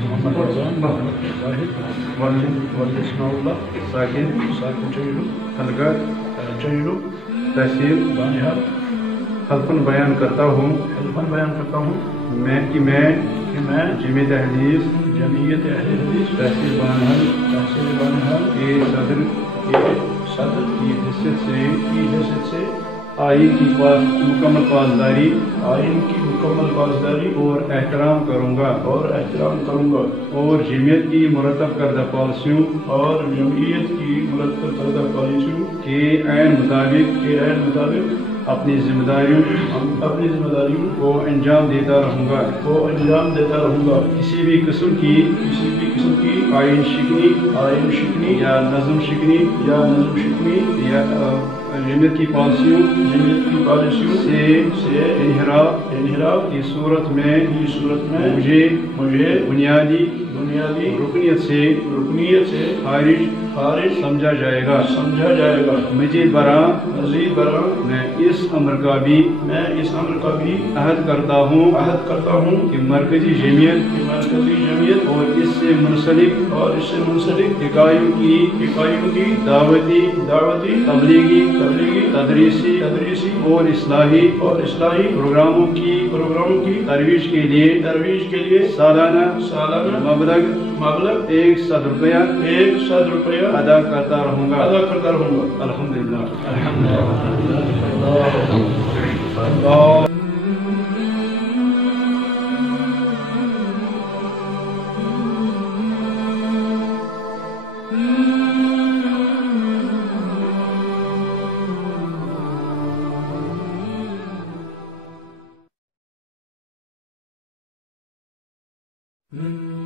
Muhammed Rızan Zahid Valid İsmailullah Sakin Çayırı Halka Çayırı تحصیل بانہال حلفاً بیان کرتا ہوں میں جمعیت حدیث تحصیل بانہال کے صدر کی حیثیت سے آئین کی مکمل پاسداری اور احترام کروں گا اور جمعیت کی مرتب کردہ پالیسیوں کے عین مطابق اپنی ذمہ داریوں کو انجام دیتا رہوں گا کسی بھی قسم کی آئین شکنی یا نظم شکنی یا جمعیت کی پالیسیوں سے انحراف کی صورت میں مجھے بنیادی رکنیت سے خارج سمجھا جائے گا مزید برآں میں اس امر کا بھی عہد کرتا ہوں کہ مرکزی جمعیت اور اس سے منسلک اکائیوں کی دعوتی تبلیغی تدریسی اور اصلاحی پروگراموں کی ترویج کے لیے سالانہ مبلغ ₹100 ادا کرتا رہوں گا الحمدللہ Mm-hmm.